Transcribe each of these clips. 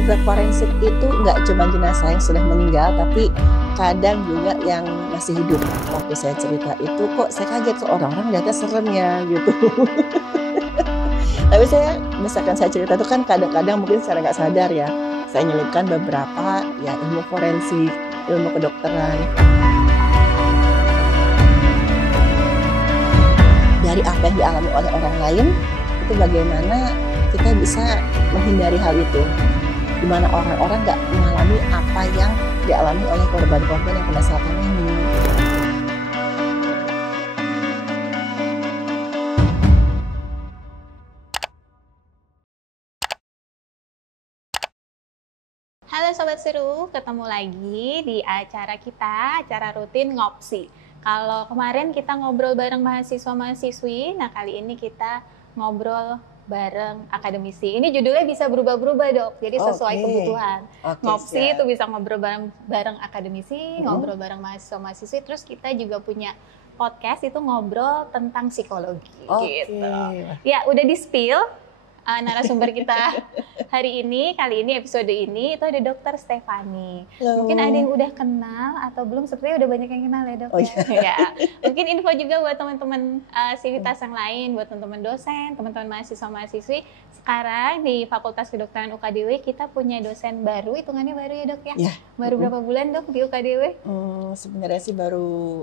cerita forensik itu nggak cuma jenazah yang sudah meninggal, tapi kadang juga yang masih hidup. Waktu saya cerita itu kok saya kaget, kok orang-orang lihatnya serem ya gitu. Tapi misalkan saya cerita itu kan kadang-kadang mungkin secara nggak sadar ya, saya nyelipkan beberapa ya ilmu forensik, ilmu kedokteran. Dari apa yang dialami oleh orang lain, itu bagaimana kita bisa menghindari hal itu. Di mana orang-orang nggak mengalami apa yang dialami oleh korban-korban yang kena selatan ini. Halo Sobat Seru, ketemu lagi di acara kita, acara rutin Ngopsi. Kalau kemarin kita ngobrol bareng mahasiswa-mahasiswi, nah kali ini kita ngobrol bareng akademisi. Ini judulnya bisa berubah-berubah dok, jadi sesuai kebutuhan. Ngopsi itu bisa ngobrol bareng akademisi, ngobrol bareng mahasiswa-mahasiswi, terus kita juga punya podcast itu ngobrol tentang psikologi gitu. Ya udah di-spill. Narasumber kita kali ini episode ini itu ada Dokter Stefani. Mungkin ada yang udah kenal atau belum, sepertinya udah banyak yang kenal ya dok ya. Mungkin info juga buat teman-teman sivitas yang lain, buat teman-teman dosen, teman-teman mahasiswa-mahasiswi. Sekarang di Fakultas Kedokteran UKDW kita punya dosen baru, hitungannya baru ya dok ya? Baru berapa bulan dok di UKDW? Sebenarnya sih baru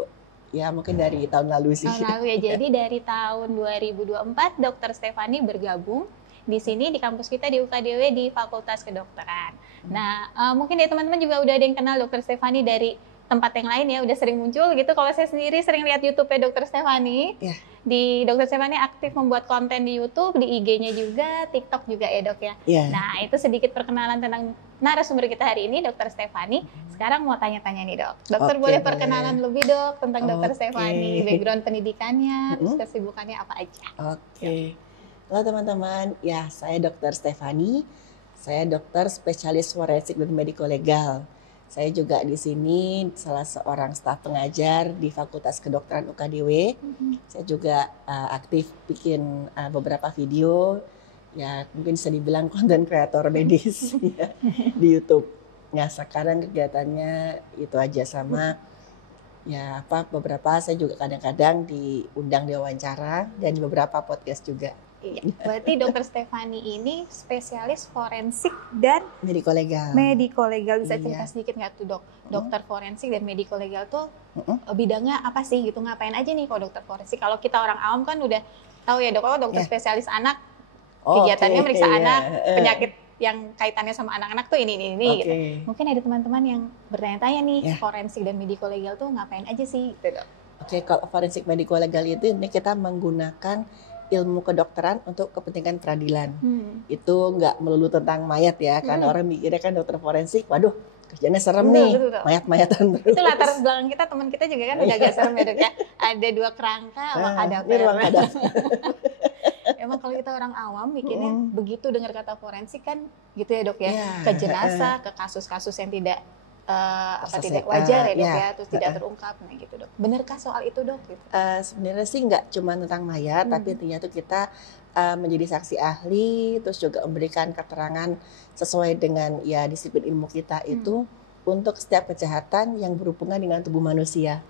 ya mungkin dari tahun lalu sih. Tahun lalu ya, jadi dari tahun 2024 Dokter Stefani bergabung di sini di kampus kita di UKDW di Fakultas Kedokteran. Nah, mungkin ya teman-teman juga udah ada yang kenal Dokter Stefani dari tempat yang lain ya, udah sering muncul gitu. Kalau saya sendiri sering lihat YouTube-nya Dokter Stefani. Di Dokter Stefani aktif membuat konten di YouTube, di IG-nya juga, TikTok juga ya dok ya. Nah, itu sedikit perkenalan tentang narasumber kita hari ini, Dokter Stefani. Sekarang mau tanya-tanya nih dok. Dokter boleh perkenalan lebih dok tentang Dokter Stefani, background pendidikannya, terus kesibukannya apa aja. Halo teman-teman, ya saya Dokter Stefani, saya dokter spesialis forensik dan mediko-legal. Saya juga di sini salah seorang staf pengajar di Fakultas Kedokteran UKDW. Saya juga aktif bikin beberapa video, ya mungkin bisa dibilang konten kreator medis ya, di YouTube. Ya sekarang kegiatannya itu aja sama. Ya beberapa saya juga kadang-kadang diundang diwawancara dan di beberapa podcast juga. Iya, berarti Dokter Stefani ini spesialis forensik dan mediko-legal. Mediko-legal, bisa cerita sedikit nggak tuh dok? Dokter forensik dan mediko-legal tuh bidangnya apa sih gitu? Ngapain aja nih kalau dokter forensik? Kalau kita orang awam kan udah tahu ya dok, dokter spesialis anak, kegiatannya meriksa anak, penyakit yang kaitannya sama anak-anak tuh ini gitu. Mungkin ada teman-teman yang bertanya-tanya nih, forensik dan mediko-legal tuh ngapain aja sih gitu dok? Kalau forensik mediko-legal itu ini kita menggunakan ilmu kedokteran untuk kepentingan peradilan. Itu nggak melulu tentang mayat ya, karena orang mikirnya kan dokter forensik, waduh kerjanya serem nih, mayat-mayatan terus. Itu latar belakang kita, teman kita juga kan udah agak serem ya dok ya. Ada 2 kerangka sama kadaver. Emang kalau kita orang awam mikirnya begitu dengar kata forensik kan gitu ya dok ya, ke jenazah, ke kasus-kasus yang tidak tidak wajar ya dok ya, terus tidak terungkap, nah gitu dok. Benarkah soal itu dok? Gitu? Sebenarnya sih nggak cuma tentang mayat, tapi intinya tuh kita menjadi saksi ahli, terus juga memberikan keterangan sesuai dengan ya disiplin ilmu kita itu untuk setiap kejahatan yang berhubungan dengan tubuh manusia.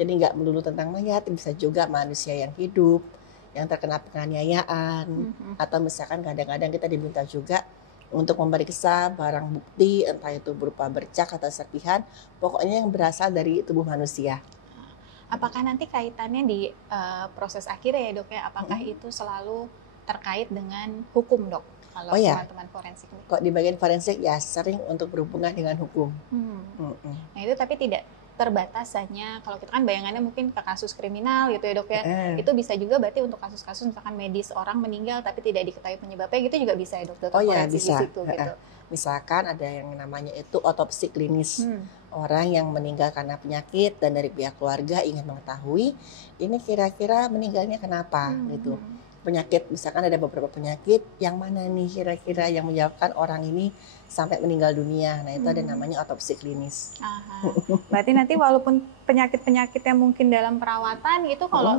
Jadi nggak melulu tentang mayat, bisa juga manusia yang hidup, yang terkena penganiayaan, atau misalkan kadang-kadang kita diminta juga untuk memeriksa barang bukti, entah itu berupa bercak atau serpihan, pokoknya yang berasal dari tubuh manusia. Apakah nanti kaitannya di proses akhir ya dok ya, apakah itu selalu terkait dengan hukum dok? Kalau teman-teman forensik ini? Kok di bagian forensik ya sering untuk berhubungan dengan hukum. Nah itu tapi tidak terbatas hanya, kalau kita kan bayangannya mungkin ke kasus kriminal gitu ya dok ya, itu bisa juga berarti untuk kasus-kasus misalkan medis orang meninggal tapi tidak diketahui penyebabnya gitu juga bisa ya dok? Bisa. Gitu. Misalkan ada yang namanya itu otopsi klinis, orang yang meninggal karena penyakit dan dari pihak keluarga ingin mengetahui ini kira-kira meninggalnya kenapa gitu. Penyakit, misalkan ada beberapa penyakit yang mana nih kira-kira yang menyebabkan orang ini sampai meninggal dunia. Nah itu ada namanya otopsi klinis. Berarti nanti walaupun penyakit-penyakit yang mungkin dalam perawatan gitu kalau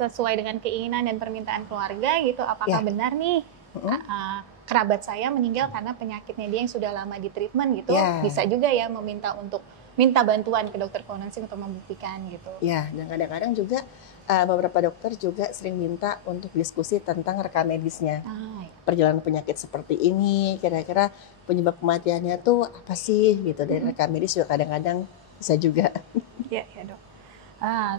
sesuai dengan keinginan dan permintaan keluarga gitu, apakah benar nih kerabat saya meninggal karena penyakitnya dia yang sudah lama di treatment gitu, Ya. bisa juga ya minta bantuan ke dokter forensik untuk membuktikan gitu. Ya, dan kadang-kadang juga beberapa dokter juga sering minta untuk diskusi tentang rekam medisnya. Ya. Perjalanan penyakit seperti ini, kira-kira penyebab kematiannya tuh apa sih gitu. Dan rekam medis juga kadang-kadang bisa juga. Ya dok.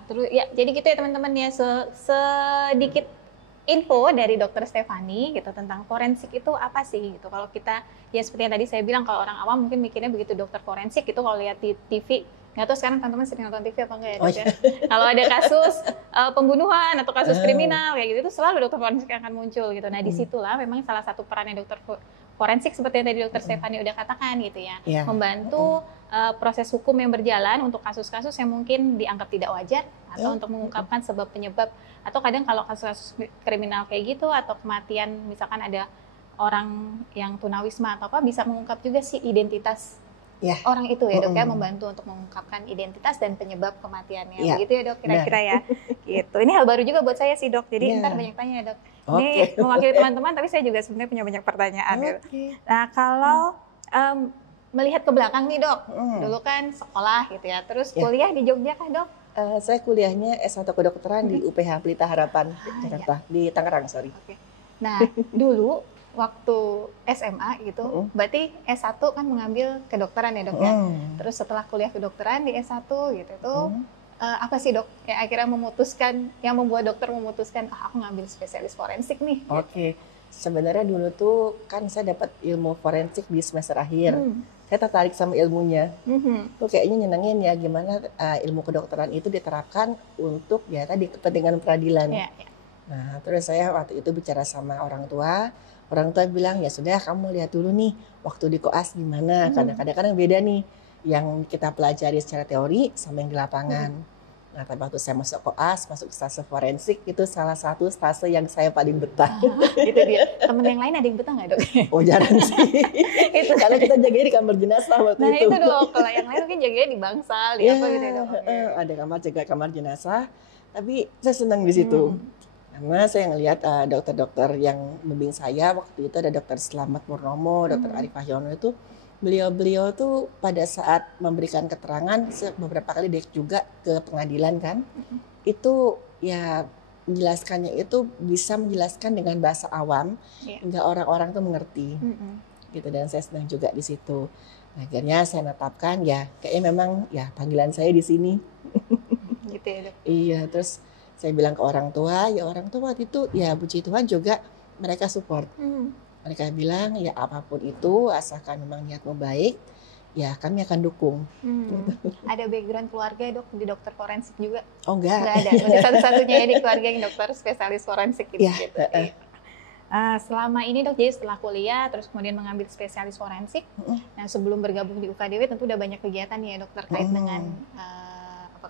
Terus ya jadi gitu ya teman-teman ya, sedikit info dari Dokter Stefani gitu tentang forensik itu apa sih gitu. Kalau kita ya seperti yang tadi saya bilang, kalau orang awam mungkin mikirnya begitu dokter forensik itu kalau lihat di TV. Nggak tahu sekarang teman-teman sering nonton TV apa enggak ya dok ya? Kalau ada kasus pembunuhan atau kasus kriminal kayak gitu, itu selalu dokter forensik yang akan muncul gitu. Nah disitulah memang salah satu perannya dokter forensik seperti yang tadi dokter Stefani udah katakan gitu ya, membantu proses hukum yang berjalan untuk kasus-kasus yang mungkin dianggap tidak wajar atau untuk mengungkapkan sebab penyebab, atau kadang kalau kasus-kasus kriminal kayak gitu atau kematian misalkan ada orang yang tunawisma atau apa, bisa mengungkap juga sih identitas orang itu ya dok ya, membantu untuk mengungkapkan identitas dan penyebab kematiannya. Begitu ya dok kira-kira ya. Gitu. Ini hal baru juga buat saya sih dok, jadi ntar banyak tanya ya dok. Ini mewakili teman-teman, tapi saya juga sebenarnya punya banyak pertanyaan gitu. Nah kalau melihat ke belakang nih dok, dulu kan sekolah gitu ya, terus kuliah di Jogja kah dok? Saya kuliahnya S1 kedokteran di UPH Pelita Harapan, Jakarta, di Tangerang, sorry. Nah dulu waktu SMA gitu, berarti S1 kan mengambil kedokteran ya dok ya. Terus setelah kuliah kedokteran di S1 gitu tuh, apa sih dok yang akhirnya memutuskan, yang membuat dokter memutuskan, aku ngambil spesialis forensik nih? Sebenarnya dulu tuh kan saya dapat ilmu forensik di semester akhir. Saya tertarik sama ilmunya. Tuh kayaknya nyenengin ya gimana ilmu kedokteran itu diterapkan untuk ya tadi kepentingan peradilan. Nah, terus saya waktu itu bicara sama orang tua. Orang tua bilang, ya sudah kamu lihat dulu nih waktu di koas gimana. Kadang-kadang beda nih yang kita pelajari secara teori sama yang di lapangan. Nah, tapi waktu saya masuk koas, masuk stase forensik, itu salah satu stase yang saya paling betah. Itu dia. Temen yang lain ada yang betah nggak dok? Oh jarang sih. Itu karena kita jagain di kamar jenazah waktu itu. Nah itu dok, kalau yang lain mungkin jagain di bangsal, di apa gitu ya dok. Ada jaga kamar jenazah, tapi saya senang di situ. Karena saya ngelihat dokter-dokter yang membimbing saya waktu itu, ada dokter Slamet Purnomo, dokter Arif Wahyono, itu beliau tuh pada saat memberikan keterangan beberapa kali dia juga ke pengadilan kan, itu ya menjelaskannya itu bisa menjelaskan dengan bahasa awam hingga orang-orang tuh mengerti, gitu, dan saya senang juga di situ. Nah, akhirnya saya netapkan ya kayaknya memang ya panggilan saya di sini. Gitu ya dok. Iya, terus saya bilang ke orang tua, ya orang tua waktu itu ya puji Tuhan juga mereka support. Mereka bilang ya apapun itu asalkan memang niatmu baik, ya kami akan dukung. Ada background keluarga dok di dokter forensik juga? Oh enggak. Enggak ada, berarti satu-satunya ya di keluarga yang dokter spesialis forensik gitu. Selama ini dok, jadi setelah kuliah terus kemudian mengambil spesialis forensik. Nah sebelum bergabung di UKDW tentu udah banyak kegiatan ya dok terkait dengan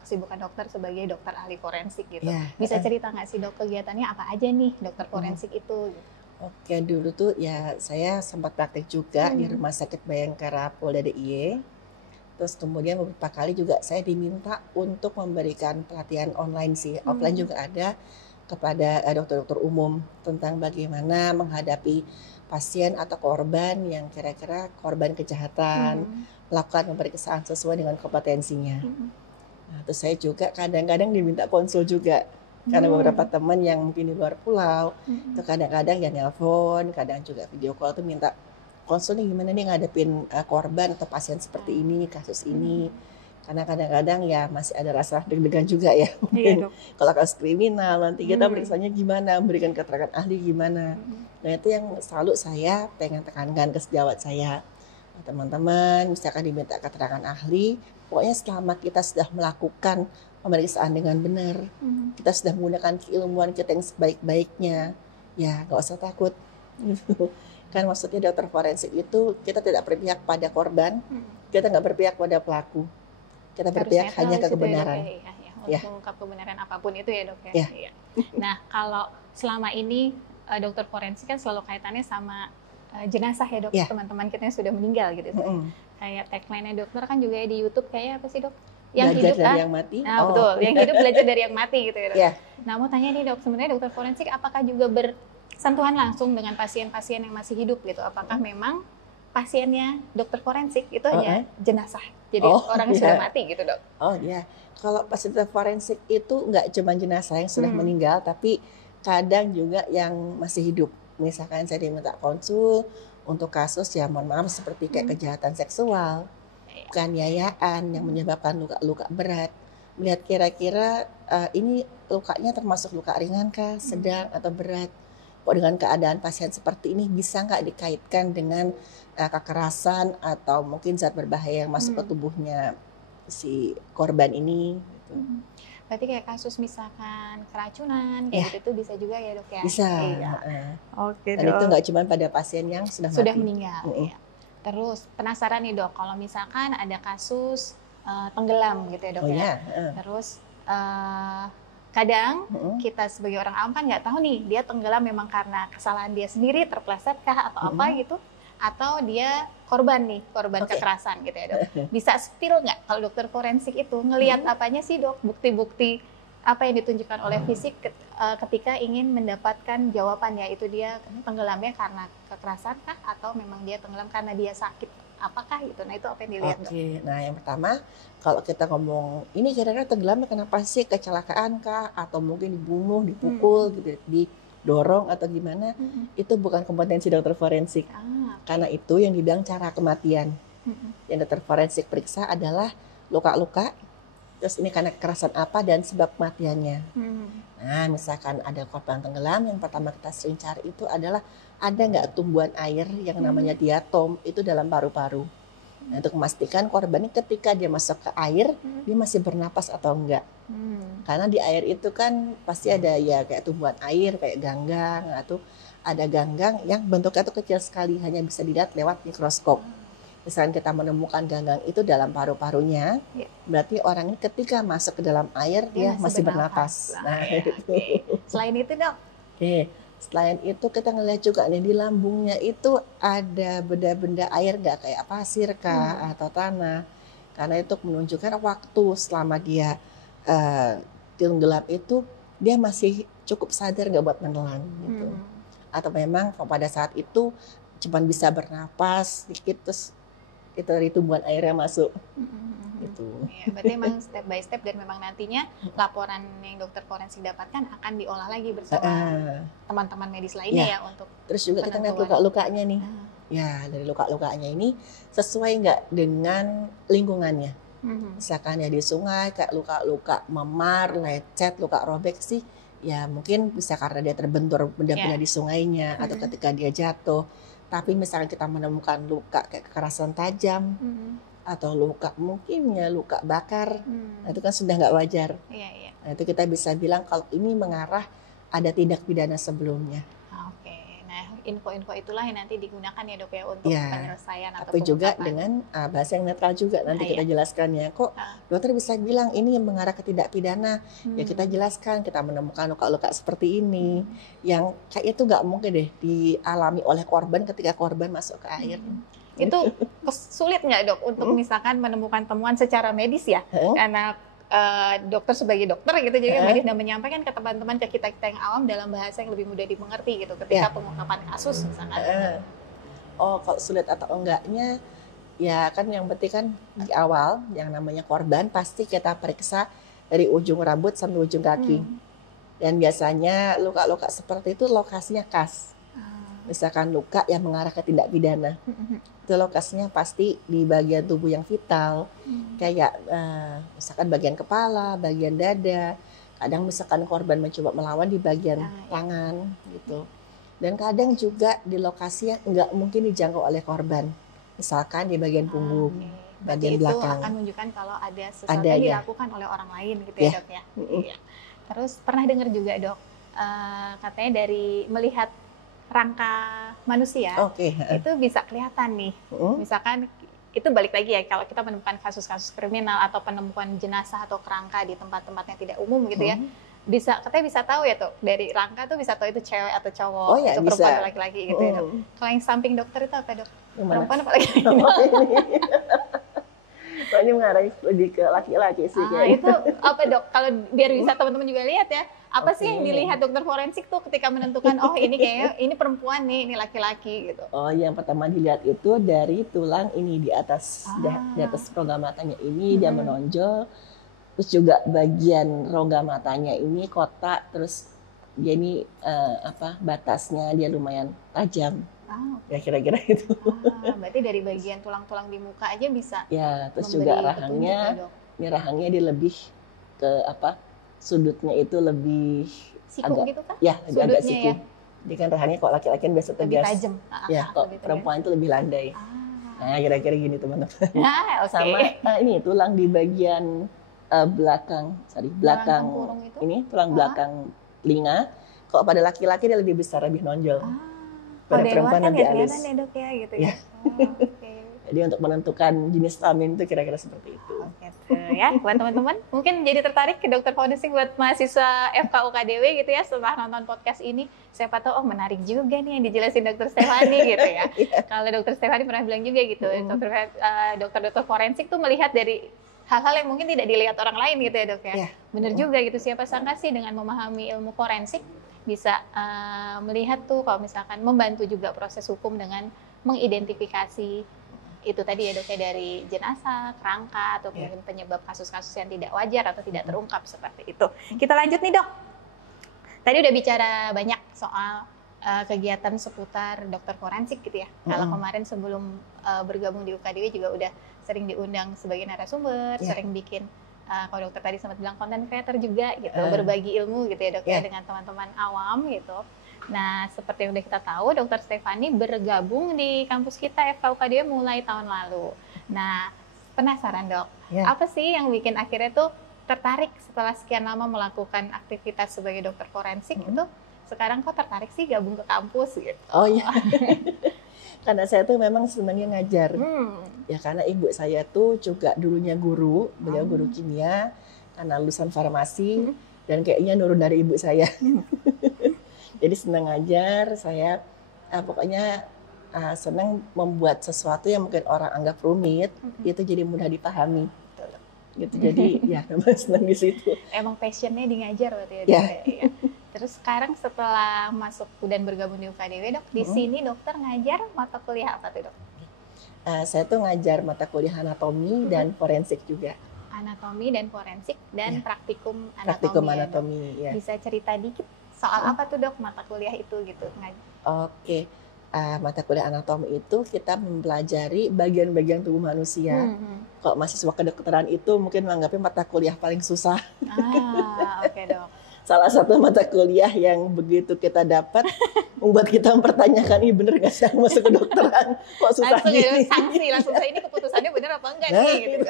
kesibukan dokter sebagai dokter ahli forensik gitu. Bisa cerita nggak sih dok kegiatannya apa aja nih dokter forensik itu? Gitu. Oke, dulu tuh ya saya sempat praktek juga di Rumah Sakit Bayangkara Polda DIY. Terus kemudian beberapa kali juga saya diminta untuk memberikan pelatihan online sih, offline juga ada, kepada dokter-dokter umum tentang bagaimana menghadapi pasien atau korban yang kira-kira korban kejahatan, melakukan pemeriksaan sesuai dengan kompetensinya. Nah, terus saya juga kadang-kadang diminta konsul juga, karena beberapa teman yang mungkin di luar pulau, itu kadang-kadang ya nelpon, kadang juga video call tuh minta konsul nih gimana nih ngadepin korban atau pasien seperti ini, kasus ini. Karena kadang-kadang ya masih ada rasa deg-degan juga ya. Mungkin kalau kasus kriminal nanti kita periksanya gimana, memberikan keterangan ahli gimana. Nah itu yang selalu saya pengen tekankan ke sejawat saya. Nah, teman-teman misalkan diminta keterangan ahli, pokoknya selama kita sudah melakukan pemeriksaan dengan benar, kita sudah menggunakan keilmuan kita yang sebaik-baiknya, ya nggak usah takut. Kan maksudnya dokter forensik itu kita tidak berpihak pada korban, kita nggak berpihak pada pelaku, kita berpihak hanya ke kebenaran. Untuk mengungkap kebenaran apapun itu ya dok ya. Nah kalau selama ini dokter forensik kan selalu kaitannya sama jenazah ya dok, teman-teman kita yang sudah meninggal gitu. Kayak tagline-nya dokter kan juga di YouTube kayak apa sih dok? Yang belajar hidup dari yang mati. Nah betul, yang hidup belajar dari yang mati gitu ya dok. Nah mau tanya nih dok, sebenarnya dokter forensik apakah juga sentuhan langsung dengan pasien-pasien yang masih hidup gitu. Apakah memang pasiennya dokter forensik itu hanya jenazah, jadi orang yang sudah mati gitu dok? Oh ya, kalau pasien forensik itu nggak cuma jenazah yang sudah meninggal, tapi kadang juga yang masih hidup. Misalkan saya diminta konsul untuk kasus ya mohon maaf seperti kayak kejahatan seksual, penganiayaan yang menyebabkan luka-luka berat. Melihat kira-kira ini lukanya termasuk luka ringan kah, sedang atau berat. Kok dengan keadaan pasien seperti ini bisa nggak dikaitkan dengan kekerasan atau mungkin zat berbahaya yang masuk ke tubuhnya si korban ini. Gitu. Berarti kayak kasus misalkan keracunan kayak gitu tuh bisa juga ya dok ya? Bisa. Iya. Oke Dan dok. itu nggak cuma pada pasien yang sudah mati. Meninggal. Iya. Terus penasaran nih dok, kalau misalkan ada kasus tenggelam gitu ya dok ya? Terus kadang kita sebagai orang awam kan nggak tahu nih dia tenggelam memang karena kesalahan dia sendiri, terpleset kah atau apa gitu, atau dia korban kekerasan gitu ya dok. Bisa spill nggak kalau dokter forensik itu ngelihat apanya sih dok, bukti-bukti apa yang ditunjukkan oleh fisik ketika ingin mendapatkan jawabannya itu dia tenggelamnya karena kekerasan kah atau memang dia tenggelam karena dia sakit apakah gitu. Nah itu apa yang dilihat dok? Nah yang pertama kalau kita ngomong ini kira-kira tenggelamnya kenapa sih, kecelakaan kah atau mungkin dibunuh, dipukul gitu, didorong atau gimana, itu bukan kompetensi dokter forensik. Karena itu yang dibilang cara kematian. Yang dokter forensik periksa adalah luka-luka, terus ini karena kekerasan apa dan sebab kematiannya. Nah misalkan ada korban tenggelam, yang pertama kita sering cari itu adalah ada nggak tumbuhan air yang namanya diatom itu dalam paru-paru. Nah, untuk memastikan korban ini ketika dia masuk ke air, dia masih bernapas atau enggak. Karena di air itu kan pasti ada ya kayak tumbuhan air, kayak ganggang, atau ada ganggang yang bentuknya itu kecil sekali, hanya bisa dilihat lewat mikroskop. Misalnya kita menemukan ganggang itu dalam paru-parunya, berarti orang ini ketika masuk ke dalam air, dia masih bernapas. Nah, Selain itu dok? Selain itu kita ngelihat juga nih di lambungnya itu ada benda-benda air nggak, kayak pasir kah atau tanah, karena itu menunjukkan waktu selama dia tenggelam itu dia masih cukup sadar nggak buat menelan gitu, atau memang pada saat itu cuma bisa bernapas sedikit terus itu dari tumbuhan airnya masuk. Gitu. Ya, berarti memang step by step dan memang nantinya laporan yang dokter forensik dapatkan akan diolah lagi bersama teman-teman medis lainnya ya untuk. Terus juga kita lihat luka-lukanya nih. Ya dari luka-lukanya ini sesuai nggak dengan lingkungannya. Misalkan ya di sungai kayak luka-luka memar, lecet, luka robek sih, ya mungkin bisa karena dia terbentur benda-benda di sungainya atau ketika dia jatuh. Tapi misalkan kita menemukan luka kayak kekerasan tajam atau luka mungkin ya luka bakar, nah itu kan sudah nggak wajar. Nah itu kita bisa bilang kalau ini mengarah ada tindak pidana sebelumnya. Nah info-info itulah yang nanti digunakan ya dok ya untuk penyelesaian atau tapi juga dengan bahasa yang netral juga nanti kita jelaskannya. Kok dokter bisa bilang ini yang mengarah ke tindak pidana? Ya kita jelaskan kita menemukan luka-luka seperti ini yang kayak itu nggak mungkin deh dialami oleh korban ketika korban masuk ke air. Itu sulit nggak dok untuk misalkan menemukan temuan secara medis ya? Karena dokter sebagai dokter gitu, jadi medis dan menyampaikan ke teman-teman, ke kita yang awam dalam bahasa yang lebih mudah dimengerti gitu ketika pengungkapan kasus misalkan. Kalau sulit atau enggaknya ya kan yang penting kan di awal yang namanya korban pasti kita periksa dari ujung rambut sampai ujung kaki. Dan biasanya luka-luka seperti itu lokasinya khas. Misalkan luka yang mengarah ke tindak pidana, itu lokasinya pasti di bagian tubuh yang vital, kayak misalkan bagian kepala, bagian dada. Kadang misalkan korban mencoba melawan di bagian tangan gitu. Dan kadang juga di lokasi yang nggak mungkin dijangkau oleh korban, misalkan di bagian punggung, bagian belakang. Itu akan menunjukkan kalau ada sesuatu yang dilakukan oleh orang lain gitu ya dok ya. Terus pernah dengar juga dok, katanya dari melihat rangka manusia itu bisa kelihatan nih, misalkan itu balik lagi ya kalau kita menemukan kasus-kasus kriminal atau penemuan jenazah atau kerangka di tempat-tempat yang tidak umum gitu ya, katanya bisa tahu ya tuh dari rangka tuh bisa tahu itu cewek atau cowok, itu perempuan atau laki-laki gitu ya dok. Kalau yang samping dokter itu apa dok? Perempuan apa laki-laki? Soalnya mengarah lebih ke laki-laki sih kayaknya. Itu apa dok? Kalau biar bisa teman-teman juga lihat ya, apa sih Oke. yang dilihat dokter forensik tuh ketika menentukan oh ini kayaknya ini perempuan nih, ini laki-laki gitu. Oh, yang pertama dilihat itu dari tulang ini di atas di atas rongga matanya ini dia menonjol. Terus juga bagian rongga matanya ini kotak, terus dia ini batasnya dia lumayan tajam. Ya kira-kira itu. Berarti dari bagian tulang-tulang di muka aja bisa. Ya, terus juga rahangnya, ini rahangnya dia lebih ke sudutnya itu lebih siku agak gitu kan? Ya, lebih agak Sudutnya siku. ya? Jadi kan rahangnya kok laki-laki kan biasa Lebih tegas. tajam. Ya, kok perempuan itu lebih landai. Nah, kira-kira gini teman-teman. Okay. Sama ini tulang di bagian belakang tempurung itu? Ini tulang belakang telinga. Kok pada laki-laki dia lebih besar, lebih nonjol. Pada perempuan kan ya kelihatan ya dok ya gitu ya. Jadi untuk menentukan jenis kelamin itu kira-kira seperti itu. Gitu ya, buat teman-teman mungkin jadi tertarik ke dokter forensik buat mahasiswa FKUKDW gitu ya setelah nonton podcast ini. Siapa tahu menarik juga nih yang dijelasin dokter Stefani gitu ya. Kalau dokter Stefani pernah bilang juga gitu, dokter forensik tuh melihat dari hal-hal yang mungkin tidak dilihat orang lain gitu ya dok ya. Bener juga gitu, siapa sangka sih dengan memahami ilmu forensik bisa melihat tuh kalau misalkan membantu juga proses hukum dengan mengidentifikasi itu tadi ya dok ya, dari jenazah, kerangka, atau mungkin penyebab kasus-kasus yang tidak wajar atau tidak terungkap seperti itu. Kita lanjut nih dok. Tadi udah bicara banyak soal kegiatan seputar dokter forensik gitu ya. Kalau kemarin sebelum bergabung di UKDW juga udah sering diundang sebagai narasumber, sering bikin kalau dokter tadi sempat bilang content creator juga gitu, berbagi ilmu gitu ya dok ya dengan teman-teman awam gitu. Nah, seperti yang udah kita tahu, Dokter Stefani bergabung di kampus kita FKUKDW mulai tahun lalu. Nah, penasaran dok, apa sih yang bikin akhirnya tuh tertarik setelah sekian lama melakukan aktivitas sebagai dokter forensik itu, sekarang kok tertarik sih gabung ke kampus gitu? Oh iya, karena saya tuh memang senangnya ngajar. Ya karena ibu saya tuh juga dulunya guru, beliau guru kimia, karena lulusan farmasi, dan kayaknya nurun dari ibu saya. Jadi senang ngajar, saya pokoknya senang membuat sesuatu yang mungkin orang anggap rumit, itu jadi mudah dipahami. Gitu. Jadi ya memang senang di situ. Emang passionnya di ngajar berarti ya. Terus sekarang setelah masuk dan bergabung di UKDW dok, di sini dokter ngajar mata kuliah apa tuh dok? Saya tuh ngajar mata kuliah anatomi dan forensik juga. Anatomi dan forensik dan praktikum anatomi. Praktikum anatomi ya. Bisa cerita dikit soal apa tuh dok mata kuliah itu gitu? Oke, mata kuliah anatomi itu kita mempelajari bagian-bagian tubuh manusia. Kalau mahasiswa kedokteran itu mungkin menganggapnya mata kuliah paling susah. Oke dok. Salah satu mata kuliah yang begitu kita dapat membuat kita mempertanyakan ini bener nggak sih aku masuk kedokteran? Kok susah langsung gini? Sanksi langsung ini keputusannya bener apa enggak nih? Gitu.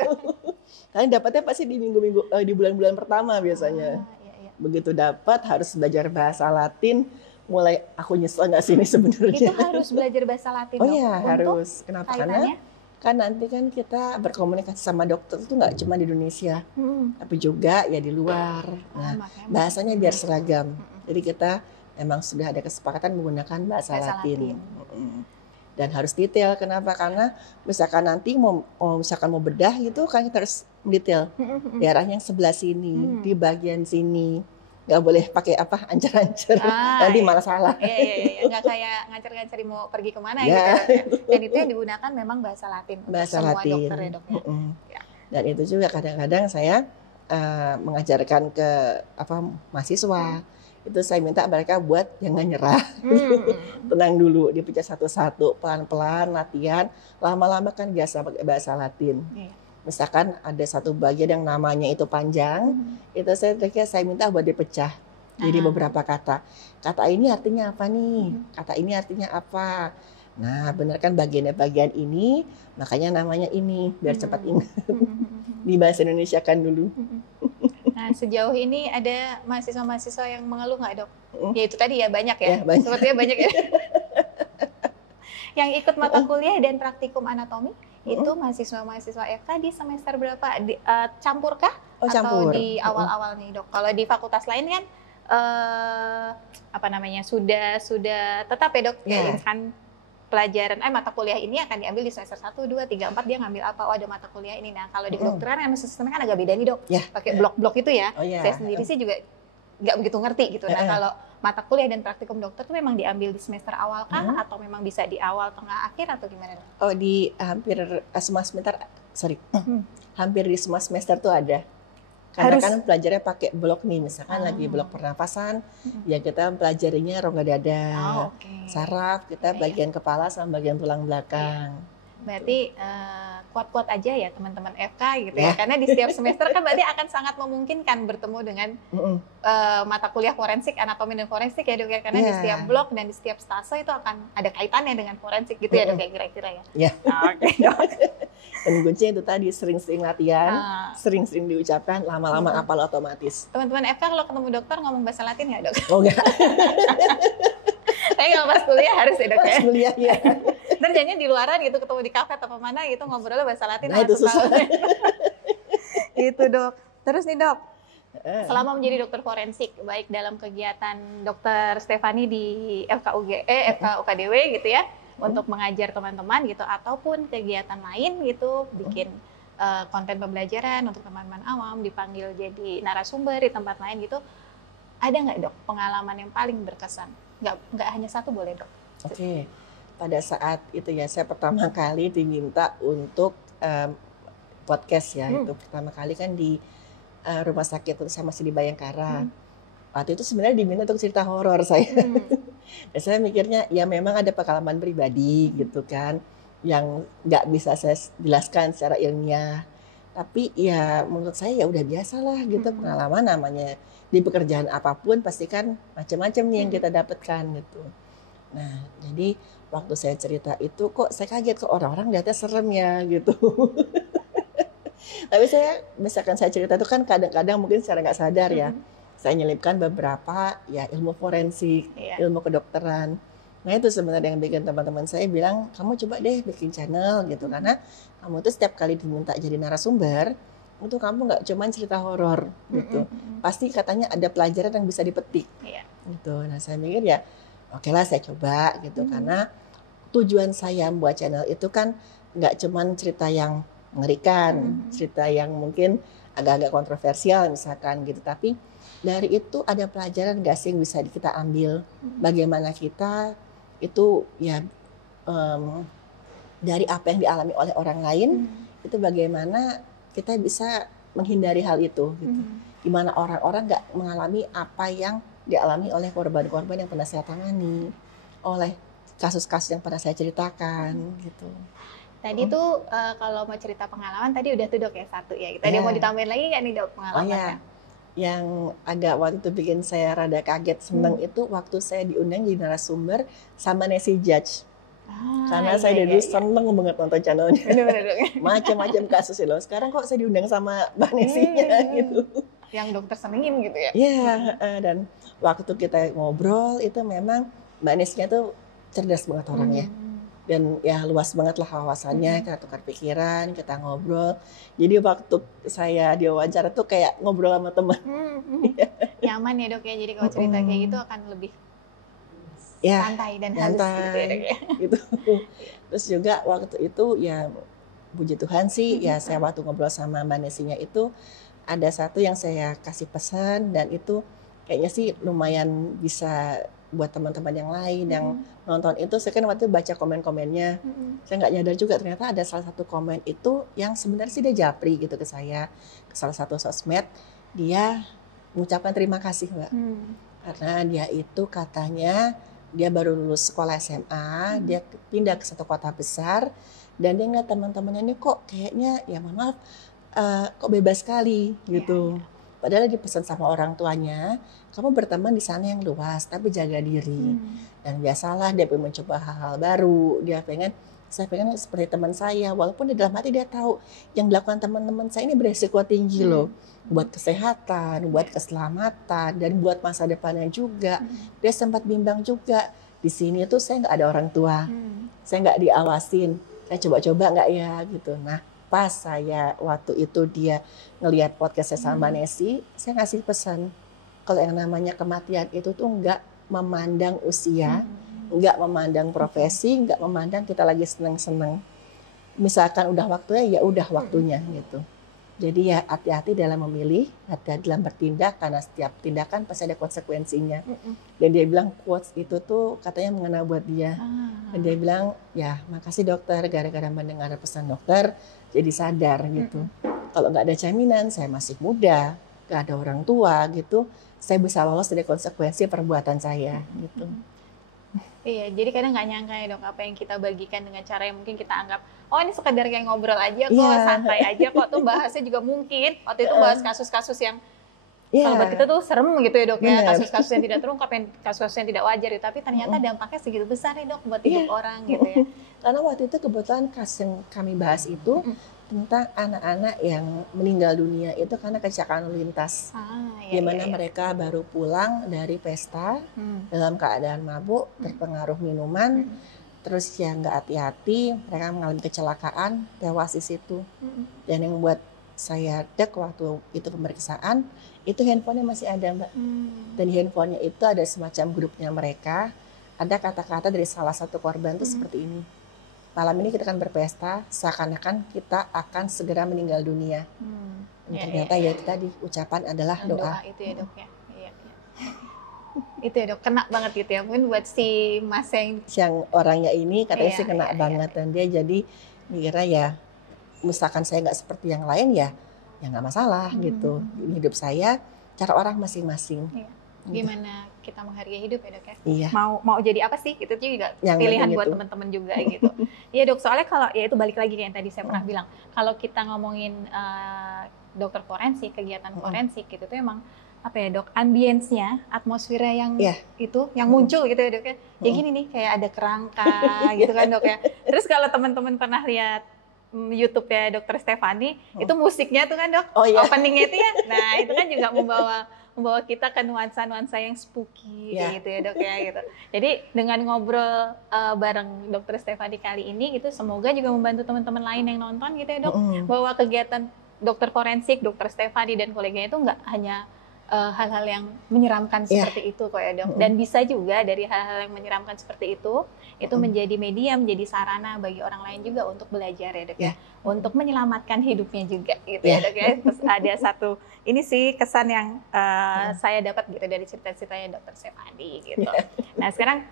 Kalian dapatnya pasti di minggu-minggu di bulan-bulan pertama biasanya. Begitu dapat harus belajar bahasa Latin, mulai aku nyesel nggak sih ini sebenarnya. Itu harus belajar bahasa Latin. Oh iya harus. Kenapa? Karena kan nanti kan kita berkomunikasi sama dokter itu nggak cuma di Indonesia, tapi juga ya di luar. Nah bahasanya biar seragam. Jadi kita memang sudah ada kesepakatan menggunakan bahasa Latin. Dan harus detail. Kenapa? Karena misalkan nanti misalkan mau bedah gitu kan kita harus detail. Daerahnya yang sebelah sini, di bagian sini. Nggak boleh pakai ancar-ancar. Nanti malah salah. Iya. Nggak kayak ngancar-ngancari mau pergi kemana gitu. Dan itu yang digunakan memang bahasa Latin untuk semua dokter ya dok ya. Dan itu juga kadang-kadang saya mengajarkan ke mahasiswa. Itu saya minta mereka buat jangan nyerah. Tenang dulu, dipecah satu-satu, pelan-pelan latihan. Lama-lama kan biasa pakai bahasa Latin. Misalkan ada satu bagian yang namanya itu panjang, itu saya minta buat dipecah jadi beberapa kata. Kata ini artinya apa nih? Kata ini artinya apa? Nah, benar kan bagian ini, makanya namanya ini biar cepat ingat. Di bahasa Indonesia kan dulu. Nah, sejauh ini ada mahasiswa-mahasiswa yang mengeluh nggak dok? Ya itu tadi ya banyak ya, banyak. Sepertinya banyak ya. Yang ikut mata kuliah dan praktikum anatomi itu mahasiswa-mahasiswa FK di semester berapa? Campur kah? Campur. Atau di awal-awal nih dok? Kalau di fakultas lain kan sudah tetap ya dok? Ya. Kan mata kuliah ini akan diambil di semester 1, 2, 3, 4 dia ngambil apa? Oh, ada mata kuliah ini. Nah, kalau di kedokteran kan sistemnya kan agak beda nih, Dok. Pakai blok-blok itu ya. Saya sendiri sih juga nggak begitu ngerti gitu. Nah, kalau mata kuliah dan praktikum dokter itu memang diambil di semester awal kah atau memang bisa di awal, tengah, akhir atau gimana, Dok? Oh, di hampir semua semester, hampir di semua semester tuh ada. Karena kan belajarnya pakai blok nih, misalkan lagi blok pernafasan, ya kita pelajarinya rongga dada, saraf, kita bagian kepala sama bagian tulang belakang. Berarti kuat-kuat aja ya teman-teman FK gitu ya, karena di setiap semester kan berarti akan sangat memungkinkan bertemu dengan mata kuliah forensik, anatomi dan forensik ya, Dok ya, karena di setiap blok dan di setiap stase itu akan ada kaitannya dengan forensik gitu ya, Dok, ya, kira-kira ya. Oke, Dok. Dan kuncinya itu tadi sering-sering latihan, sering-sering diucapkan, lama-lama hafal otomatis. Teman-teman FK kalau ketemu dokter ngomong bahasa Latin nggak, Dok? Oh enggak. Tapi kalau pas kuliah harus ya, Dok ya? Pas kuliah ya. Dan jadinya di luaran gitu, ketemu di kafe atau mana gitu, ngobrolnya bahasa Latin. Nah itu susah. Itu, Dok. Terus nih, Dok, selama menjadi dokter forensik, baik dalam kegiatan Dokter Stefani di FKUKDW gitu ya, untuk mengajar teman-teman gitu, ataupun kegiatan lain gitu, bikin konten pembelajaran untuk teman-teman awam, dipanggil jadi narasumber di tempat lain gitu, ada nggak, Dok, pengalaman yang paling berkesan? Nggak hanya satu boleh, Dok. Oke, pada saat itu ya saya pertama kali diminta untuk podcast ya, itu pertama kali kan di rumah sakit, saya masih di Bayangkara. Waktu itu sebenarnya diminta untuk cerita horor saya. Dan saya mikirnya ya memang ada pengalaman pribadi gitu kan, yang nggak bisa saya jelaskan secara ilmiah. Tapi ya menurut saya ya udah biasalah gitu, pengalaman namanya di pekerjaan apapun pasti kan macam-macam nih yang kita dapatkan gitu. Nah jadi waktu saya cerita itu kok saya kaget, kok orang-orang lihatnya serem ya gitu. Tapi saya misalkan saya cerita itu kan kadang-kadang mungkin secara nggak sadar ya. Saya nyelipkan beberapa ya ilmu forensik, ilmu kedokteran. Nah itu sebenarnya yang bikin teman-teman saya bilang, kamu coba deh bikin channel gitu. Karena kamu tuh setiap kali diminta jadi narasumber, itu kamu nggak cuma cerita horor gitu. Pasti katanya ada pelajaran yang bisa dipetik. Gitu. Nah saya mikir ya oke lah saya coba gitu. Karena tujuan saya membuat channel itu kan nggak cuma cerita yang mengerikan, cerita yang mungkin agak-agak kontroversial misalkan gitu. Tapi dari itu ada pelajaran nggak sih yang bisa kita ambil, bagaimana kita itu ya dari apa yang dialami oleh orang lain, itu bagaimana kita bisa menghindari hal itu gitu. Gimana orang-orang nggak mengalami apa yang dialami oleh korban-korban yang pernah saya tangani, oleh kasus-kasus yang pernah saya ceritakan gitu. Tadi tuh kalau mau cerita pengalaman tadi udah tuh, Dok, ya satu ya. Tadi mau ditambahin lagi nggak nih, Dok, pengalamannya? Yang agak waktu itu bikin saya rada kaget seneng itu waktu saya diundang jadi narasumber sama Nancy Judge. Karena saya dulu seneng banget nonton channelnya. Macam-macam kasus loh. Sekarang kok saya diundang sama Mbak Nancy-nya gitu. Yang dokter senengin gitu ya? Iya, dan waktu kita ngobrol itu memang Mbak Nancy-nya tuh cerdas banget orangnya. Dan ya luas banget lah wawasannya, kita tukar pikiran, kita ngobrol. Jadi waktu saya diwawancara tuh kayak ngobrol sama teman. Nyaman ya, Dok ya, jadi kalau cerita kayak gitu akan lebih santai dan halus gitu ya, Dok ya. Gitu. Terus juga waktu itu ya puji Tuhan sih, ya saya waktu ngobrol sama Mbak Nesinya itu ada satu yang saya kasih pesan, dan itu kayaknya sih lumayan bisa buat teman-teman yang lain yang nonton itu. Saya kan waktu itu baca komen-komennya, saya nggak nyadar juga ternyata ada salah satu komen itu yang sebenarnya sih dia japri gitu ke saya, ke salah satu sosmed. Dia mengucapkan terima kasih, Mbak, karena dia itu katanya dia baru lulus sekolah SMA, dia pindah ke satu kota besar, dan dia ngeliat teman-temannya ini kok kayaknya ya mohon maaf kok bebas sekali gitu. Padahal dia pesan sama orang tuanya, kamu berteman di sana yang luas, tapi jaga diri. Dan biasalah dia pengen mencoba hal-hal baru. Saya pengen seperti teman saya, walaupun di dalam hati dia tahu yang dilakukan teman-teman saya ini beresiko tinggi loh, buat kesehatan, buat keselamatan, dan buat masa depannya juga. Dia sempat bimbang juga. Di sini tuh saya nggak ada orang tua, saya nggak diawasin. Saya coba-coba nggak ya gitu. Nah, pas saya waktu itu dia ngelihat podcast saya sama Nesi, saya ngasih pesan kalau yang namanya kematian itu tuh nggak memandang usia, nggak memandang profesi, nggak memandang kita lagi seneng-seneng. Misalkan udah waktunya, ya udah waktunya gitu. Jadi ya hati-hati dalam memilih, hati-hati dalam bertindak, karena setiap tindakan pasti ada konsekuensinya. Dan dia bilang quotes itu tuh katanya mengena buat dia. Dan dia bilang, ya makasih dokter, gara-gara mendengar pesan dokter, jadi sadar gitu. Kalau nggak ada jaminan, saya masih muda, nggak ada orang tua gitu, saya bisa lolos dari konsekuensi perbuatan saya gitu. Iya, jadi kadang nggak nyangka ya dok, apa yang kita bagikan dengan cara yang mungkin kita anggap, oh ini sekedar kayak ngobrol aja kok, santai aja kok, tuh bahasnya juga mungkin, waktu itu bahas kasus-kasus yang kalau buat kita tuh serem gitu ya dok ya, kasus-kasus yang tidak terungkap, kasus-kasus yang tidak wajar, tapi ternyata dampaknya segitu besar ya dok buat hidup orang gitu ya. Karena waktu itu kebetulan kasus yang kami bahas itu tentang anak-anak yang meninggal dunia itu karena kecelakaan lalu lintas, di mana mereka baru pulang dari pesta dalam keadaan mabuk, terpengaruh minuman, terus yang nggak hati-hati, mereka mengalami kecelakaan, tewas di situ. Dan yang buat saya dek waktu itu pemeriksaan, itu handphonenya masih ada Mbak. Dan di handphonenya itu ada semacam grupnya mereka, ada kata-kata dari salah satu korban itu seperti ini. Malam ini kita akan berpesta, seakan-akan kita akan segera meninggal dunia. Ternyata ya itu tadi, ucapan adalah doa. Itu ya dok ya. Itu ya dok, kena banget gitu ya. Mungkin buat si mas yang orangnya ini katanya sih kena banget. Dan dia jadi mikirnya ya, misalkan saya nggak seperti yang lain ya nggak masalah gitu. Ini hidup saya, cara orang masing-masing. Gimana kita menghargai hidup ya dok ya. Iya. Mau jadi apa sih, itu juga yang pilihan buat teman-teman juga gitu. Iya dok, soalnya kalau ya itu balik lagi kayak yang tadi saya pernah bilang, kalau kita ngomongin dokter forensik, kegiatan forensik gitu tuh emang apa ya dok, ambience-nya, atmosfernya yang itu yang muncul gitu ya dok ya. Ya gini nih, kayak ada kerangka gitu kan dok ya. Terus kalau teman-teman pernah lihat YouTube ya dokter Stefani, itu musiknya tuh kan dok, openingnya itu ya. Nah itu kan juga membawa kita ke nuansa-nuansa yang spooky gitu ya dok ya gitu. Jadi dengan ngobrol bareng dokter Stefani kali ini gitu, semoga juga membantu teman-teman lain yang nonton gitu ya dok, bahwa kegiatan dokter forensik, dokter Stefani dan koleganya itu nggak hanya hal-hal yang menyeramkan seperti itu kok ya dok. Dan bisa juga dari hal-hal yang menyeramkan seperti itu menjadi media, menjadi sarana bagi orang lain juga untuk belajar ya dok ya. Untuk menyelamatkan hidupnya juga gitu ya dok ya. Terus ada satu, ini sih kesan yang saya dapat gitu dari cerita-ceritanya dokter Stefani gitu. Nah sekarang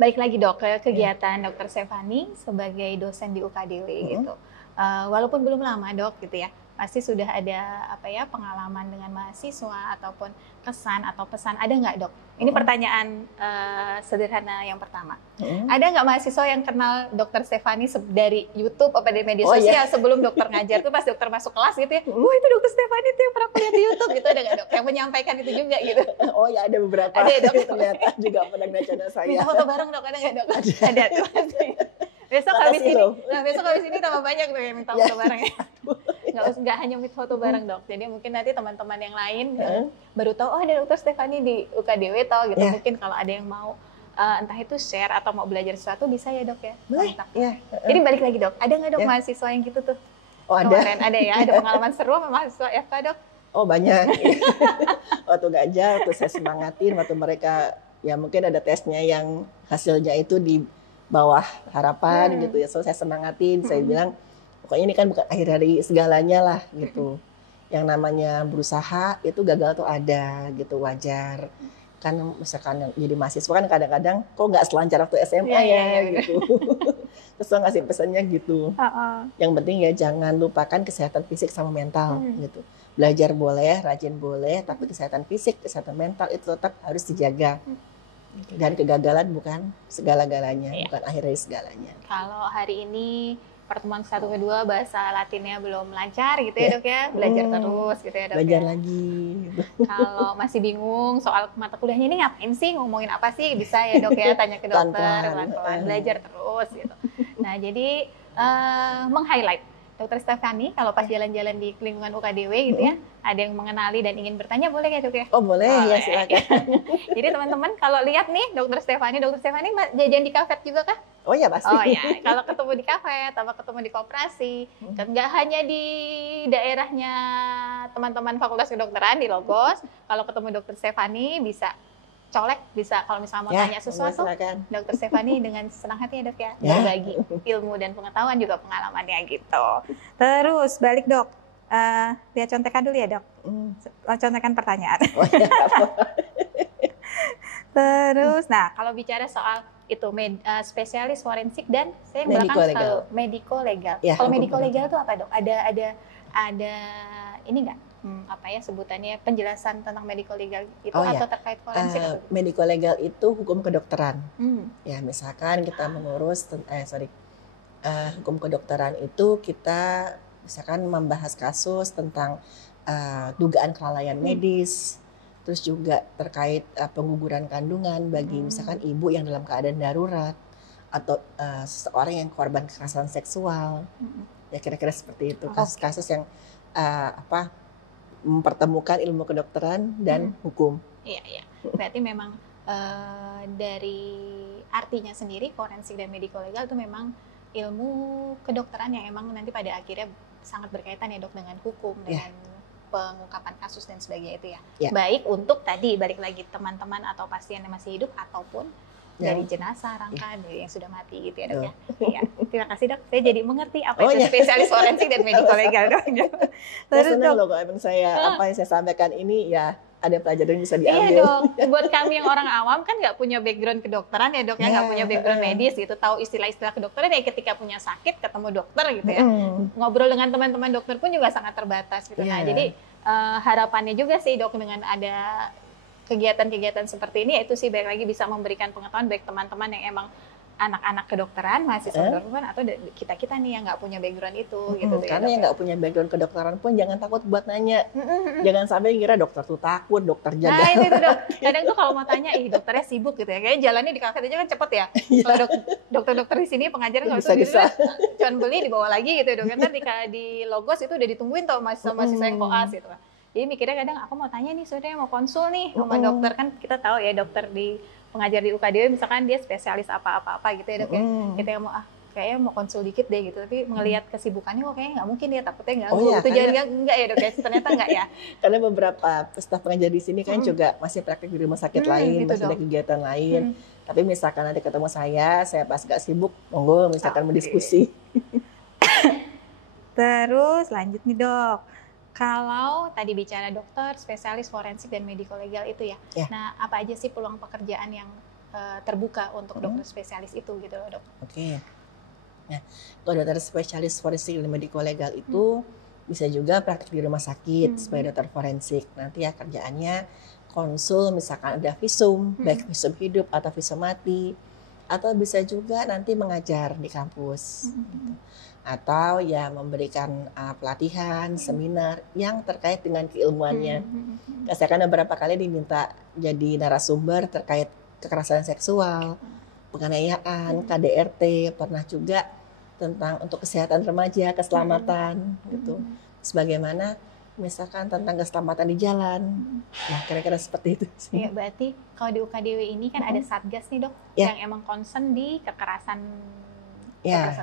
balik lagi dok ke kegiatan dokter Stefani sebagai dosen di UKDW gitu. Walaupun belum lama dok gitu ya, pasti sudah ada apa ya pengalaman dengan mahasiswa ataupun kesan atau pesan, ada nggak dok? Ini pertanyaan sederhana yang pertama. Ada nggak mahasiswa yang kenal dokter Stefani dari YouTube atau dari media sosial sebelum dokter ngajar tuh, pas dokter masuk kelas gitu ya, oh itu dokter Stefani tuh yang pernah lihat di YouTube gitu, ada nggak dok yang menyampaikan itu juga gitu? Oh ya ada beberapa. Ada ya dok? Ternyata juga pernah channel saya. Minta foto bareng dok, ada nggak dok? Ada tuh. Besok habis ini tambah banyak tuh yang minta foto bareng ya. Nggak hanya minta foto bareng dok. Jadi mungkin nanti teman-teman yang lain baru tahu, oh ada dokter Stefani di UKDW tau gitu. Mungkin kalau ada yang mau entah itu share atau mau belajar sesuatu bisa ya dok ya. Boleh. Jadi balik lagi dok, ada nggak dok mahasiswa yang gitu tuh? Oh ada. Kemarin ada ya, ada pengalaman seru sama mahasiswa FK dok? Oh banyak. Waktu ngajar tuh saya semangatin, waktu mereka ya mungkin ada tesnya yang hasilnya itu di bawah harapan gitu ya, so saya semangatin, saya bilang pokoknya ini kan bukan akhir dari segalanya lah gitu. Yang namanya berusaha itu gagal tuh ada gitu, wajar. Kan misalkan yang jadi mahasiswa kan kadang-kadang kok nggak selancar waktu SMA gitu. Terus saya ngasih pesannya gitu. Yang penting ya jangan lupakan kesehatan fisik sama mental gitu. Belajar boleh, rajin boleh, tapi kesehatan fisik, kesehatan mental itu tetap harus dijaga. Dan kegagalan bukan segala-galanya, bukan akhir dari segalanya. Kalau hari ini pertemuan 1 kedua bahasa Latinnya belum lancar gitu ya dok ya, belajar terus gitu ya dok. Belajar lagi. Kalau masih bingung soal mata kuliahnya ini ngapain sih, ngomongin apa sih, bisa ya dok ya tanya ke dokter, pelan-pelan belajar terus gitu. Nah jadi meng-highlight Dokter Stefani, kalau pas jalan-jalan di lingkungan UKDW gitu ya, ada yang mengenali dan ingin bertanya, boleh ya dok ya? Oh boleh, ya silakan. Jadi teman-teman kalau lihat nih Dokter Stefani jajan di kafe juga kah? Oh ya pasti. Oh ya, kalau ketemu di kafe atau ketemu di koperasi, nggak hanya di daerahnya teman-teman Fakultas Kedokteran di Logos, kalau ketemu Dokter Stefani bisa colek bisa kalau misalnya mau Ya, tanya sesuatu, silakan. Dokter Stefani dengan senang hati ya dok ya, Ya. berbagi ilmu dan pengetahuan juga pengalamannya gitu. Terus balik dok, lihat contekan dulu ya dok, contekan pertanyaan. Oh, ya. Terus, nah kalau bicara soal itu spesialis forensik dan saya yang belakang Medico-legal. selalu medico legal. Ya, Kalau hukum medico legal kedokteran. itu apa dok? Ada ini nggak? Apa ya sebutannya penjelasan tentang medico legal itu Oh, atau ya. terkait forensik? Medico legal itu hukum kedokteran. Hmm. Ya, misalkan kita mengurus hukum kedokteran itu kita misalkan membahas kasus tentang dugaan kelalaian medis, terus juga terkait pengguguran kandungan bagi misalkan ibu yang dalam keadaan darurat atau seseorang yang korban kekerasan seksual. Ya kira-kira seperti itu, kasus-kasus yang mempertemukan ilmu kedokteran dan hukum. Iya. Berarti memang dari artinya sendiri forensik dan medico legal itu memang ilmu kedokteran yang emang nanti pada akhirnya sangat berkaitan ya dok dengan hukum, dengan pengungkapan kasus dan sebagainya itu ya. Baik untuk tadi balik lagi teman-teman atau pasien yang masih hidup ataupun dari jenazah, rangka dari yang sudah mati gitu ya dok ya. Iya. Terima kasih dok, saya jadi mengerti apa itu spesialis forensik dan medico legal dok. Terus senang loh kalau emang apa yang saya sampaikan ini ya ada pelajaran yang bisa diambil. Iya dong, buat kami yang orang awam kan nggak punya background kedokteran ya dok, ya nggak punya background medis gitu, tahu istilah-istilah kedokteran ya ketika punya sakit ketemu dokter gitu ya. Ngobrol dengan teman-teman dokter pun juga sangat terbatas gitu. Nah jadi harapannya juga sih dok dengan ada kegiatan-kegiatan seperti ini itu sih baik lagi bisa memberikan pengetahuan baik teman-teman yang emang anak-anak kedokteran, mahasiswa kedokteran atau kita-kita nih yang nggak punya background itu gitu. Karena yang nggak punya background kedokteran pun jangan takut buat nanya. Jangan sampai kira dokter tuh takut, dokter jaga. Nah itu dok, kadang tuh kalau mau tanya, dokternya sibuk gitu ya, kayaknya jalannya di kafe aja kan cepet ya. Kalau dokter-dokter di sini pengajaran kalau itu cuman beli dibawa lagi gitu dok. Ntar di Logos itu udah ditungguin tuh mahasiswa yang koas gitu kan. Jadi mikirnya kadang aku mau tanya nih sebenarnya mau konsul nih sama dokter, kan kita tahu ya dokter di pengajar di UKDW misalkan dia spesialis apa gitu ya dok ya. Kita mau kayaknya mau konsul dikit deh gitu, tapi ngelihat kesibukannya kok kayaknya nggak mungkin ya, takutnya ganggu gitu. Jangan enggak ya dok ya, ternyata enggak ya. Karena beberapa staf pengajar di sini kan juga masih praktik di rumah sakit lain, gitu masih ada kegiatan lain. Tapi misalkan nanti ketemu saya pas nggak sibuk, monggo misalkan berdiskusi. Terus lanjut nih dok. Kalau tadi bicara dokter, spesialis forensik dan medico legal itu ya. Nah, apa aja sih peluang pekerjaan yang terbuka untuk dokter spesialis itu gitu loh dok? Oke. Nah, kalau dokter spesialis forensik dan medico legal itu bisa juga praktik di rumah sakit sebagai dokter forensik. Nanti ya kerjaannya konsul misalkan ada visum, baik visum hidup atau visum mati. Atau bisa juga nanti mengajar di kampus. Gitu. Atau ya memberikan pelatihan, seminar yang terkait dengan keilmuannya. Saya kan beberapa kali diminta jadi narasumber terkait kekerasan seksual, penganiayaan, KDRT, pernah juga tentang untuk kesehatan remaja, keselamatan gitu. Sebagaimana misalkan tentang keselamatan di jalan. Nah, kira-kira seperti itu sih. Iya, berarti kalau di UKDW ini kan ada satgas nih dok, yang emang concern di kekerasan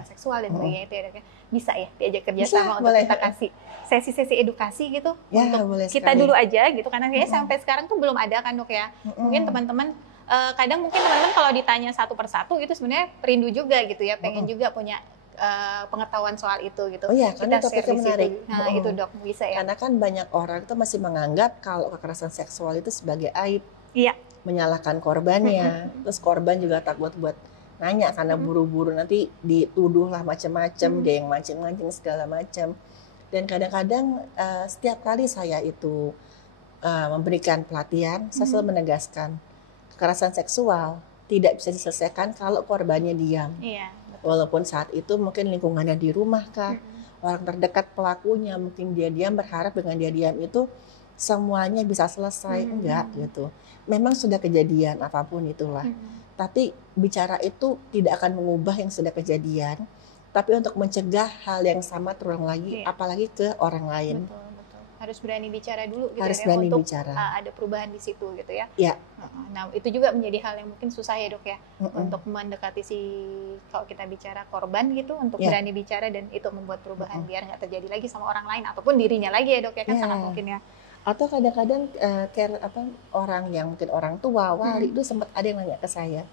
seksual dan sebagainya itu ya dok ya. Bisa ya diajak kerjasama untuk kita kasih sesi-sesi edukasi gitu untuk kita dulu aja gitu, karena kayaknya sampai sekarang tuh belum ada kan dok ya. Mungkin teman-teman kadang teman-teman kalau ditanya satu persatu gitu sebenarnya rindu juga gitu ya, pengen juga punya pengetahuan soal itu gitu. Oh iya, karena topiknya menarik. Nah itu dok, bisa ya. Karena kan banyak orang tuh masih menganggap kalau kekerasan seksual itu sebagai aib. Iya. Menyalahkan korbannya. Terus korban juga takut buat nanya karena buru-buru nanti dituduh lah macam-macam, dia yang mancing-mancing segala macam. Dan kadang-kadang setiap kali saya itu memberikan pelatihan, saya selalu menegaskan kekerasan seksual tidak bisa diselesaikan kalau korbannya diam. Iya. Walaupun saat itu mungkin lingkungannya di rumah kah, orang terdekat pelakunya, mungkin dia diam, berharap dengan dia diam itu semuanya bisa selesai. Enggak gitu. Memang sudah kejadian apapun itulah. Tapi bicara itu tidak akan mengubah yang sudah kejadian, tapi untuk mencegah hal yang sama terulang lagi, apalagi ke orang lain. Betul. Harus berani bicara dulu gitu harus ya, berani untuk bicara. Ada perubahan di situ gitu ya. Iya. Nah itu juga menjadi hal yang mungkin susah ya dok ya, untuk mendekati kalau kita bicara korban gitu, untuk berani bicara dan itu membuat perubahan biar nggak terjadi lagi sama orang lain ataupun dirinya lagi ya dok ya, kan sangat mungkin ya. Atau kadang-kadang orang yang mungkin orang tua, wali itu sempat ada yang nanya ke saya,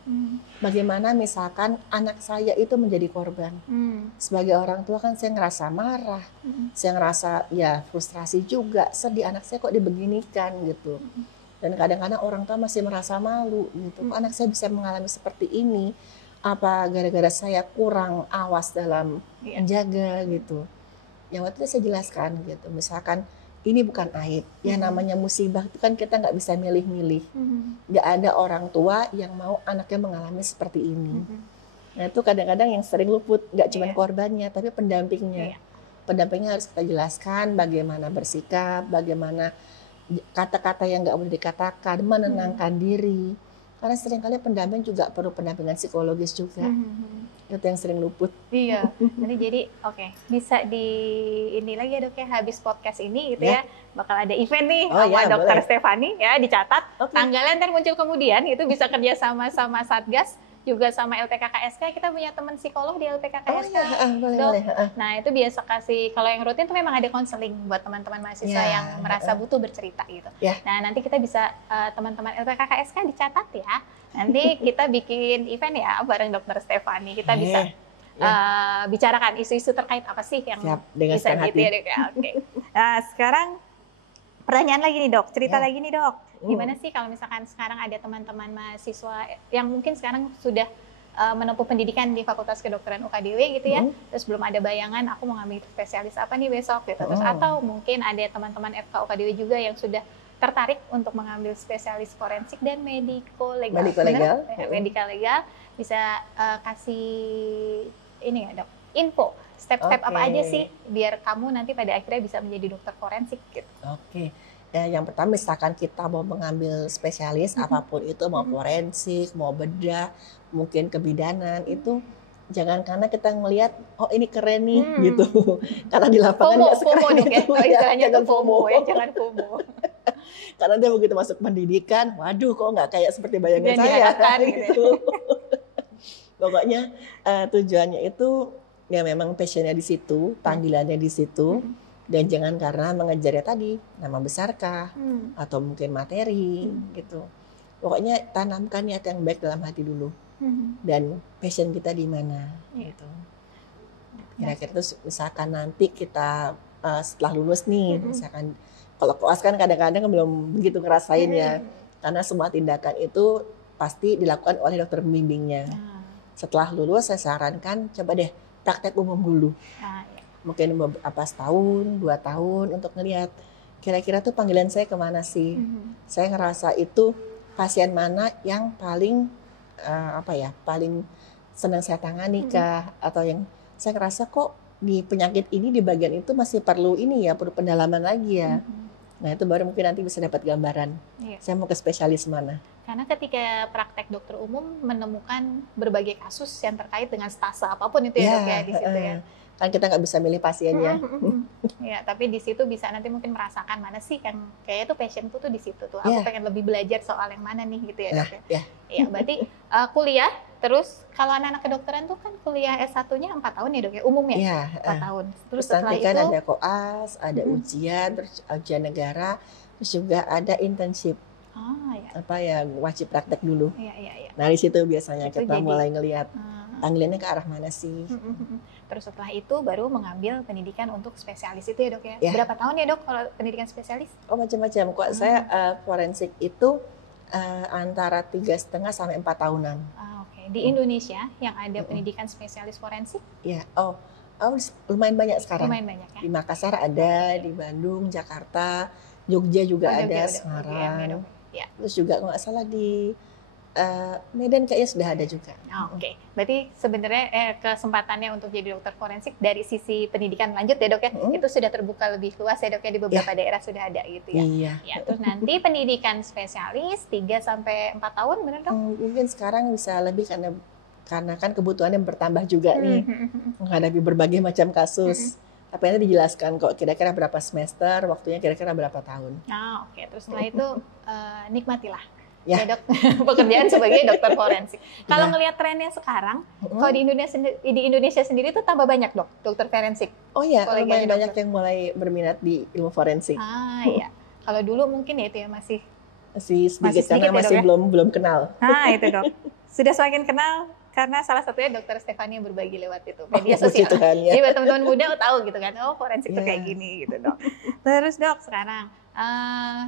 bagaimana misalkan anak saya itu menjadi korban. Sebagai orang tua kan saya ngerasa marah, saya ngerasa ya frustrasi juga, sedih anak saya kok dibeginikan gitu. Dan kadang-kadang orang tua masih merasa malu gitu, kok anak saya bisa mengalami seperti ini, apa gara-gara saya kurang awas dalam menjaga gitu. Yang waktu itu saya jelaskan gitu, misalkan ini bukan aib, ya namanya musibah itu kan kita nggak bisa milih-milih. Nggak ada orang tua yang mau anaknya mengalami seperti ini. Nah itu kadang-kadang yang sering luput, nggak cuma korbannya, tapi pendampingnya. Pendampingnya harus kita jelaskan bagaimana bersikap, bagaimana kata-kata yang nggak boleh dikatakan, menenangkan diri. Karena seringkali pendamping juga perlu pendampingan psikologis juga. Itu yang sering luput. Iya. Nanti jadi bisa di ini lagi ya Dok ya, habis podcast ini gitu ya. Bakal ada event nih sama Dokter Stefani ya, dicatat. Tanggalnya ntar muncul kemudian, itu bisa kerja sama Satgas juga sama LPKKSK. Kita punya teman psikolog di LPKKSK. Boleh. Nah, itu biasa kasih, kalau yang rutin tuh memang ada konseling buat teman-teman mahasiswa yang merasa butuh bercerita gitu. Nah, nanti kita bisa teman-teman LPKKSK dicatat ya. Nanti kita bikin event ya bareng Dokter Stefani. Kita bisa bicarakan isu-isu terkait apa sih yang bisa gitu ya Dok ya. Nah, sekarang pertanyaan lagi nih Dok, cerita lagi nih Dok. Gimana sih kalau misalkan sekarang ada teman-teman mahasiswa yang mungkin sekarang sudah menempuh pendidikan di Fakultas Kedokteran UKDW gitu ya, terus belum ada bayangan aku mau ngambil spesialis apa nih besok gitu, terus atau mungkin ada teman-teman FK UKDW juga yang sudah tertarik untuk mengambil spesialis forensik dan medico legal. Medical legal, bisa kasih ini ya Dok, info step-step apa aja sih biar kamu nanti pada akhirnya bisa menjadi dokter forensik gitu. Yang pertama misalkan kita mau mengambil spesialis apapun itu, mau forensik, mau bedah, mungkin kebidanan, itu jangan karena kita ngelihat ini keren nih gitu. Karena di lapangan nggak sekeren itu. Jangan FOMO ya, jangan FOMO. Karena dia begitu masuk pendidikan, waduh kok nggak kayak seperti bayangan saya gitu. Pokoknya tujuannya itu ya memang passionnya di situ, panggilannya di situ. Dan jangan karena mengejarnya tadi nama besarkah atau mungkin materi gitu. Pokoknya tanamkan niat yang baik dalam hati dulu. Dan passion kita di mana gitu. Kira-kira itu misalkan nanti kita setelah lulus nih, misalkan kalau koas kan kadang-kadang belum begitu ngerasain ya. Karena semua tindakan itu pasti dilakukan oleh dokter pembimbingnya. Setelah lulus saya sarankan coba deh praktek umum dulu. Mungkin beberapa setahun, 2 tahun untuk ngelihat kira-kira tuh panggilan saya kemana sih. Saya ngerasa itu pasien mana yang paling paling senang saya tangani kah, atau yang saya ngerasa kok di penyakit ini di bagian itu masih perlu perlu pendalaman lagi ya. Nah itu baru mungkin nanti bisa dapat gambaran. Saya mau ke spesialis mana. Karena ketika praktek dokter umum menemukan berbagai kasus yang terkait dengan stase apapun itu ya Dok ya di situ ya. Kan kita nggak bisa milih pasiennya. Ya, tapi di situ bisa nanti mungkin merasakan mana sih yang kayaknya tuh passionku tuh di situ tuh. Aku pengen lebih belajar soal yang mana nih gitu ya Dok ya. Iya, berarti kuliah terus kalau anak-anak kedokteran tuh kan kuliah S1-nya 4 tahun ya Dok ya, umumnya 4 tahun. Terus setelah nanti kan ada koas, ada ujian, terus ujian negara, terus juga ada internship. Wajib praktek dulu. Nah di situ biasanya itu kita mulai ngelihat panggilannya ke arah mana sih. Terus setelah itu baru mengambil pendidikan untuk spesialis itu ya Dok ya. Berapa tahun ya Dok kalau pendidikan spesialis? Macam-macam. Kok saya forensik itu antara 3,5 sampai 4 tahunan. Di Indonesia yang ada pendidikan spesialis forensik? Lumayan banyak sekarang. Lumayan banyak ya. Di Makassar ada, di Bandung, Jakarta, Jogja juga ada, Semarang. Terus juga kalau nggak salah di Medan kayaknya sudah ada juga. Berarti sebenarnya kesempatannya untuk jadi dokter forensik dari sisi pendidikan lanjut ya Dok ya, itu sudah terbuka lebih luas ya Dok ya, di beberapa daerah sudah ada gitu ya. Terus nanti pendidikan spesialis 3-4 tahun benar Dok? Mungkin sekarang bisa lebih karena kan kebutuhannya bertambah juga nih menghadapi berbagai macam kasus. Tapi nanti dijelaskan kok kira-kira berapa semester, waktunya kira-kira berapa tahun. Terus setelah itu nikmatilah ya Dok, pekerjaan sebagai dokter forensik. Kalau ngelihat trennya sekarang, kalau di Indonesia sendiri itu tambah banyak Dok, dokter forensik. Lumayan banyak yang mulai berminat di ilmu forensik. Kalau dulu mungkin ya itu ya masih sedikit karena sedikit ya, masih Dok, ya? belum kenal. Nah itu dok, sudah semakin kenal karena salah satunya dokter Stefani yang berbagi lewat itu media puji sosial. Tuhan, ya. Jadi buat teman-teman muda tahu gitu kan, oh forensik itu Ya. kayak gini gitu dok. Terus dok sekarang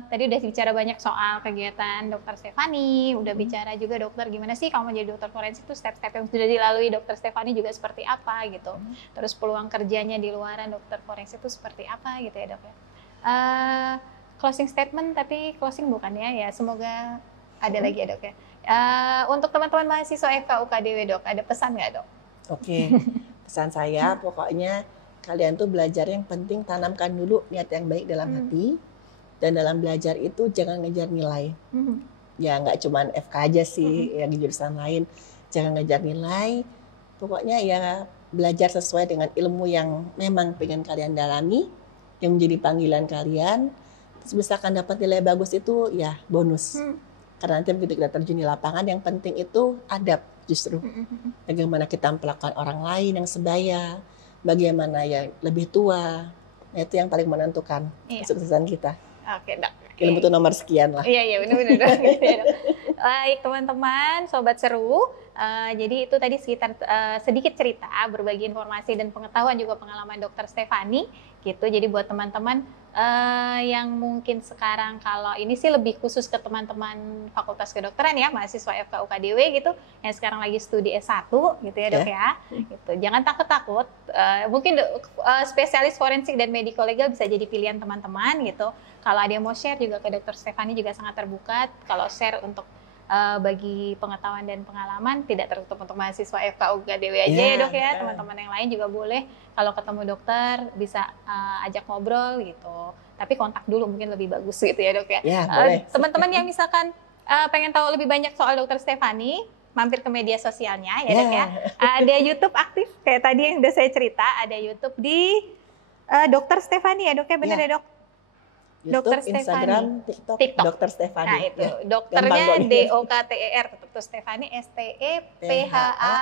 tadi udah bicara banyak soal kegiatan dokter Stefani, udah bicara juga dokter gimana sih kalau menjadi dokter forensik itu step-step yang sudah dilalui dokter Stefani juga seperti apa gitu. Terus peluang kerjanya di luaran dokter forensik itu seperti apa gitu ya dok ya. Closing statement tapi closing bukan ya semoga ada lagi ya dok ya. Untuk teman-teman mahasiswa FKUKDW dok, ada pesan nggak dok? Oke, pesan saya pokoknya kalian tuh belajar yang penting tanamkan dulu niat yang baik dalam hati, dan dalam belajar itu jangan ngejar nilai. Ya nggak cuman FK aja sih, yang di jurusan lain jangan ngejar nilai. Pokoknya ya belajar sesuai dengan ilmu yang memang pengen kalian dalami, yang menjadi panggilan kalian. Terus misalkan dapat nilai bagus itu ya bonus. Karena nanti begitu kita terjun di lapangan, yang penting itu adab justru. Bagaimana kita memperlakukan orang lain yang sebaya, bagaimana yang lebih tua, nah, itu yang paling menentukan kesuksesan kita. Oke dok. Ilmu itu nomor sekian lah. Iya benar-benar dok. Baik teman-teman, sobat seru. Jadi itu tadi sekitar sedikit cerita, berbagi informasi dan pengetahuan juga pengalaman dokter Stefani gitu. Jadi buat teman-teman yang mungkin sekarang kalau ini sih lebih khusus ke teman-teman Fakultas Kedokteran ya, mahasiswa FKUKDW gitu, yang sekarang lagi studi S1 gitu ya dok ya. Gitu. Jangan takut-takut, mungkin spesialis forensik dan medico legal bisa jadi pilihan teman-teman gitu. Kalau ada yang mau share juga ke dokter Stefani juga sangat terbuka. Kalau share untuk bagi pengetahuan dan pengalaman tidak tertutup untuk mahasiswa FKUKDW aja ya dok ya, teman-teman yang lain juga boleh kalau ketemu dokter bisa ajak ngobrol gitu, tapi kontak dulu mungkin lebih bagus gitu ya dok ya. Teman-teman yang misalkan pengen tahu lebih banyak soal dokter Stefani, mampir ke media sosialnya ya dok ya. Ada YouTube aktif kayak tadi yang udah saya cerita, ada YouTube di dokter Stefani ya dok ya, benar ya dok? YouTube, Dokter Instagram, TikTok. Dokter Stefani. Nah itu, dokternya DOKTER, tetap Stefani, STEPHANIE.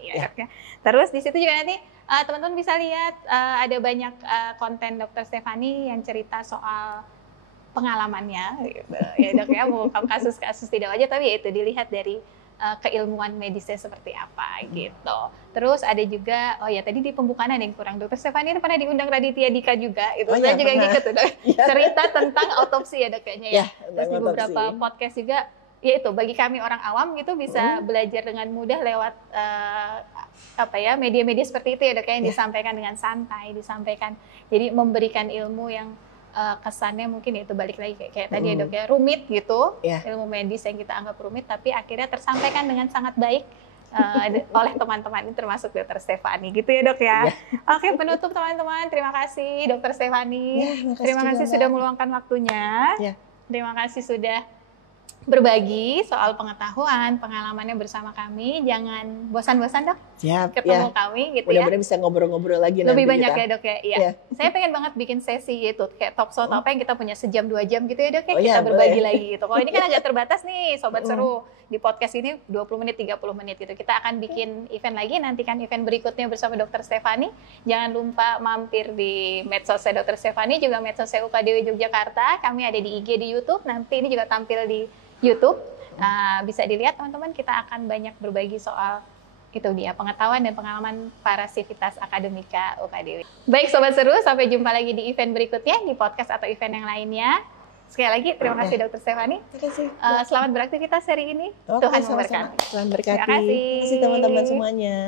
Ya. Terus di situ juga nanti teman-teman bisa lihat ada banyak konten dokter Stefani yang cerita soal pengalamannya, gitu. Ya dok ya, bukan kasus-kasus tidak wajar, tapi ya itu dilihat dari keilmuan medisnya seperti apa gitu. Terus ada juga, oh ya tadi di pembukaan ada yang kurang, dokter Stefani ini pernah diundang Raditya Dika juga, itu saya juga ngikut tuh cerita tentang autopsi ya dok kayaknya ya. Terus di beberapa podcast juga, ya itu bagi kami orang awam gitu bisa belajar dengan mudah lewat media-media seperti itu ya dok yang disampaikan dengan santai, disampaikan jadi memberikan ilmu yang kesannya mungkin itu balik lagi kayak tadi ya dok ya, rumit gitu, ilmu medis yang kita anggap rumit tapi akhirnya tersampaikan dengan sangat baik oleh teman-teman ini termasuk dokter Stefani gitu ya dok ya. Oke, penutup teman-teman, terima kasih dokter Stefani, terima kasih sudah meluangkan waktunya, terima kasih sudah berbagi soal pengetahuan, pengalamannya bersama kami. Jangan bosan-bosan dok, ketemu kami gitu ya. Mudah-mudahan bisa ngobrol-ngobrol lagi lebih nanti banyak kita. Ya dok ya. Iya. Saya pengen banget bikin sesi gitu, kayak talk show apa yang kita punya sejam 2 jam gitu ya dok ya. Kita berbagi lagi gitu. Kalau ini kan agak terbatas nih sobat seru. Di podcast ini 20 menit, 30 menit gitu. Kita akan bikin event lagi, nantikan event berikutnya bersama dokter Stefani. Jangan lupa mampir di medsosnya dokter Stefani, juga medsosnya UKDW Yogyakarta. Kami ada di IG, di YouTube. Nanti ini juga tampil di YouTube, bisa dilihat teman-teman, kita akan banyak berbagi soal itu dia pengetahuan dan pengalaman para sivitas akademika UKDW. Baik sobat seru, sampai jumpa lagi di event berikutnya, di podcast atau event yang lainnya. Sekali lagi terima kasih dokter Stefani. Terima kasih. Selamat beraktivitas hari ini. Tuhan memberkati. Tuhan berkati. Terima kasih Terima kasih teman-teman semuanya.